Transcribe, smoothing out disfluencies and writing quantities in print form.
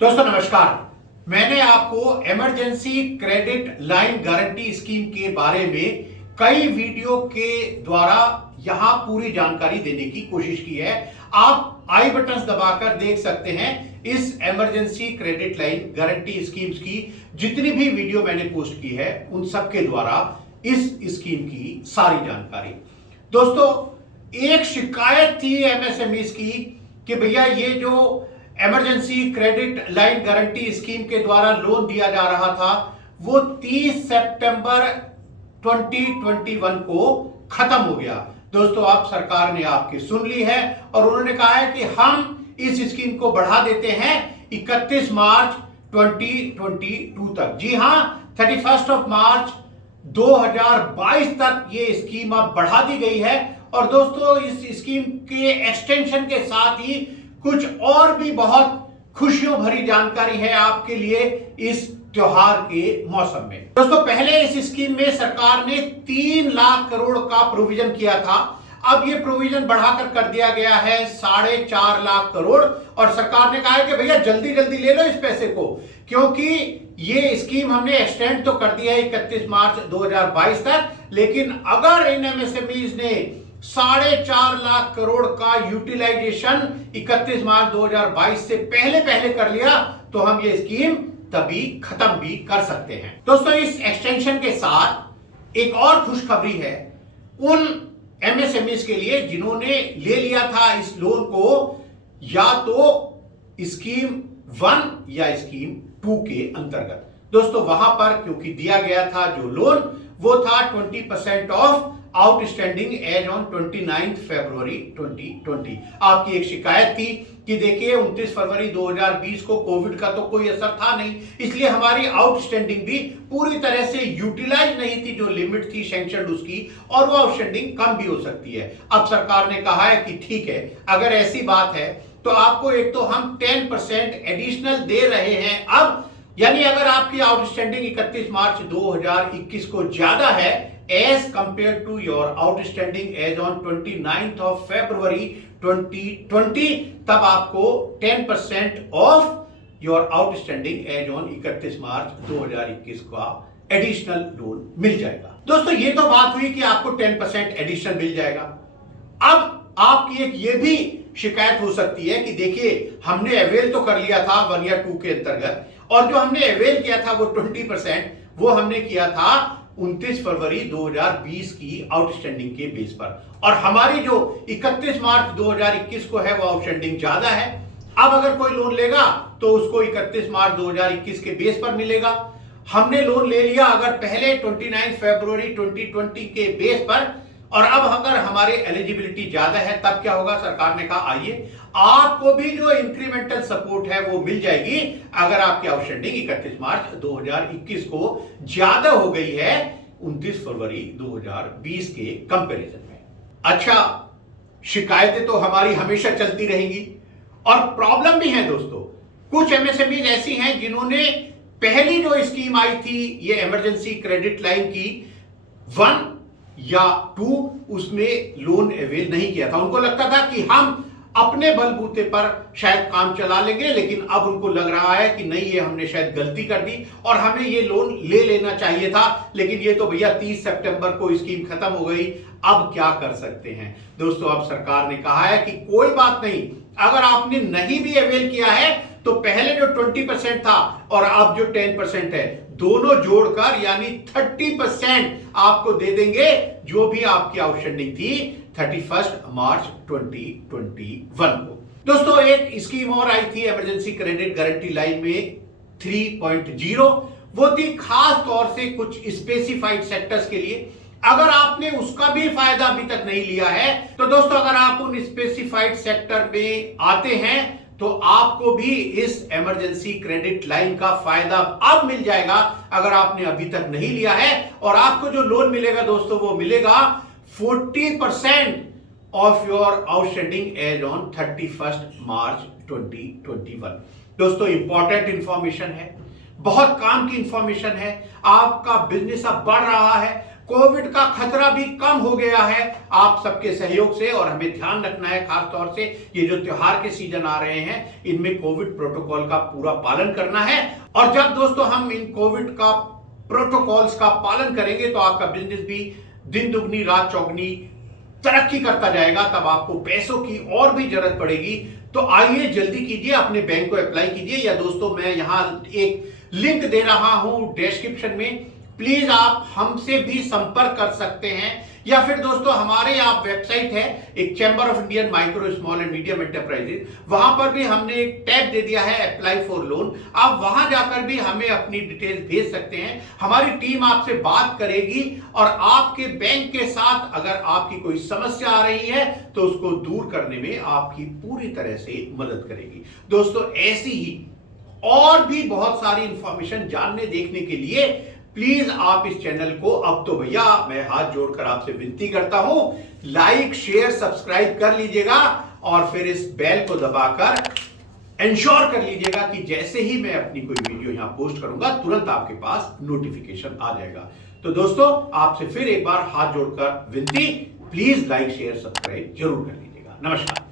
दोस्तों नमस्कार। मैंने आपको emergency credit line guarantee scheme के बारे में कई वीडियो के द्वारा यहां पूरी जानकारी देने की कोशिश की है। आप आई बटन दबाकर देख सकते हैं इस emergency credit line guarantee schemes की जितनी भी वीडियो मैंने पोस्ट की है उन सब के द्वारा इस स्कीम की सारी जानकारी। दोस्तों एक शिकायत थी एमएसएमईज की कि भैया ये जो emergency credit line guarantee scheme के द्वारा लोन दिया जा रहा था वो 30 सितंबर 2021 को खत्म हो गया। दोस्तों आप सरकार ने आपकी सुन ली है और उन्होंने कहा है कि हम इस स्कीम को बढ़ा देते हैं 31 मार्च 2022 तक। जी हां, 31 मार्च 2022 तक ये स्कीम अब बढ़ा दी गई है। और दोस्तों इस स्कीम के एक्सटेंशन के साथ ही कुछ और भी बहुत खुशियों भरी जानकारी है आपके लिए इस त्योहार के मौसम में। दोस्तों पहले इस स्कीम में सरकार ने 3 लाख करोड़ का प्रोविजन किया था। अब ये प्रोविजन बढ़ाकर कर दिया गया है 4.5 लाख करोड़ और सरकार ने कहा है कि भैया जल्दी जल्दी ले लो इस पैसे को, क्योंकि ये स्कीम हमने एक्सटेंड तो कर दिया है 31 मार्च 2022 तक, लेकिन अगर इन एमएसएमईज ने 4.5 लाख करोड़ का यूटिलाइजेशन 31 मार्च 2022 से पहले कर लिया तो हम ये स्कीम तभी खत्म भी कर सकते हैं। दोस्तों इस एक्सटेंशन के साथ एक और खुशखबरी है उन एमएसएमईज के लिए जिन्होंने ले लिया था इस लोन को या तो स्कीम 1 या स्कीम 2 के अंतर्गत। दोस्तों वहां पर क्योंकि दिया गया था जो लोन वो था 20% ऑफ आउटस्टैंडिंग एज ऑन 29 फरवरी 2020। आपकी एक शिकायत थी कि देखिए 29 फरवरी 2020 को कोविड का तो कोई असर था नहीं, इसलिए हमारी आउटस्टैंडिंग भी पूरी तरह से यूटिलाइज नहीं थी, जो लिमिट थी सैंक्शन उसकी, और वो आउटस्टैंडिंग कम भी हो सकती है। अब सरकार ने कहा है कि ठीक है, अगर ऐसी बात है तो आपको एक तो हम 10% एडिशनल दे रहे हैं अब, यानी अगर आपकी आउटस्टैंडिंग 31 मार्च 2021 को ज्यादा है as compared to your outstanding as on 29 of फरवरी 2020, तब आपको 10% of your outstanding as on 31 March 2021 का एडिशनल लोन मिल जाएगा। दोस्तों ये तो बात हुई कि आपको 10% एडिशनल मिल जाएगा। अब आपकी एक ये भी शिकायत हो सकती है कि देखिए हमने अवेल तो कर लिया था 1 या 2 के अंतर्गत, और जो हमने अवेल किया था वो 20% वो हमने किया था 29 फरवरी 2020 की आउटस्टैंडिंग के बेस पर, और हमारी जो 31 मार्च 2021 को है वो आउटस्टैंडिंग ज्यादा है। अब अगर कोई लोन लेगा तो उसको 31 मार्च 2021 के बेस पर मिलेगा। हमने लोन ले लिया अगर पहले 29 फरवरी 2020 के बेस पर, और अब अगर हमारे एलिजिबिलिटी ज्यादा है तब क्या होगा, सरकार ने कहा आइए आपको भी जो इंक्रीमेंटल सपोर्ट है वो मिल जाएगी अगर आपकी आउटस्टैंडिंग 31 मार्च 2021 को ज्यादा हो गई है 29 फरवरी 2020 के कंपैरिजन में। अच्छा, शिकायतें तो हमारी हमेशा चलती रहेंगी और प्रॉब्लम भी है दोस्तों। कुछ एमएसएमईज ऐसी हैं जिन्होंने पहली जो स्कीम आई थी ये इमरजेंसी क्रेडिट लाइन की 1 या 2 उसमें लोन अवेल नहीं किया था। उनको लगता था कि हम अपने बलबूते पर शायद काम चला लेंगे, लेकिन अब उनको लग रहा है कि नहीं, ये हमने शायद गलती कर दी और हमें ये लोन ले लेना चाहिए था, लेकिन ये तो भैया 30 सितंबर को स्कीम खत्म हो गई, अब क्या कर सकते हैं। दोस्तों अब सरकार ने कहा है कि कोई बात नहीं, अगर आपने नहीं भी अवेल किया है तो पहले जो 20% था और अब जो 10% है दोनों जोड़कर यानी 30% आपको दे देंगे जो भी आपकी आउटस्टैंडिंग थी 31 मार्च 2021 को। दोस्तों एक स्कीम और आई थी इमरजेंसी क्रेडिट गारंटी लाइन में 3.0, वो थी खास तौर से कुछ स्पेसिफाइड सेक्टर्स के लिए। अगर आपने उसका भी फायदा अभी तक नहीं लिया है तो दोस्तों अगर आप उन स्पेसिफाइड सेक्टर में आते हैं तो आपको भी इस इमरजेंसी क्रेडिट लाइन का फायदा अब मिल जाएगा अगर आपने अभी तक नहीं लिया है। और आपको जो लोन मिलेगा दोस्तों वो मिलेगा 40% of your outstanding as on 31 March 2021। दोस्तों इंपॉर्टेंट इंफॉर्मेशन है, बहुत काम की इंफॉर्मेशन है। आपका बिजनेस अब बढ़ रहा है, कोविड का खतरा भी कम हो गया है आप सबके सहयोग से। और हमें ध्यान रखना है खास तौर से ये जो त्योहार के सीजन आ रहे हैं इनमें कोविड प्रोटोकॉल का पूरा पालन करना है। और जब दोस्तों हम इन कोविड का प्रोटोकॉल्स का पालन करेंगे तो आपका बिजनेस भी दिन दुगनी रात चौगनी तरक्की करता जाएगा, तब आपको पैसों की और भी जरूरत पड़ेगी। तो आइए जल्दी कीजिए, अपने बैंक को अप्लाई कीजिए, या दोस्तों मैं यहां एक लिंक दे रहा हूं डिस्क्रिप्शन में, प्लीज आप हमसे भी संपर्क कर सकते हैं। या फिर दोस्तों हमारे यहाँ वेबसाइट है एक chamber of Indian micro small and medium enterprises, वहां पर भी हमने एक टैब दे दिया है अप्लाई फॉर लोन, आप वहां जाकर भी हमें अपनी डिटेल भेज सकते हैं। हमारी टीम आपसे बात करेगी और आपके बैंक के साथ अगर आपकी कोई समस्या आ रही है तो उसको दूर करने में आपकी पूरी तरह से मदद करेगी। दोस्तों ऐसी ही और भी बहुत सारी इंफॉर्मेशन जानने देखने के लिए प्लीज आप इस चैनल को, अब तो भैया मैं हाथ जोड़कर आपसे विनती करता हूं, लाइक शेयर सब्सक्राइब कर लीजिएगा और फिर इस बेल को दबाकर इंश्योर कर लीजिएगा कि जैसे ही मैं अपनी कोई वीडियो यहां पोस्ट करूंगा तुरंत आपके पास नोटिफिकेशन आ जाएगा। तो दोस्तों आपसे फिर एक बार हाथ जोड़कर विनती, प्लीज लाइक शेयर सब्सक्राइब जरूर कर लीजिएगा। नमस्कार।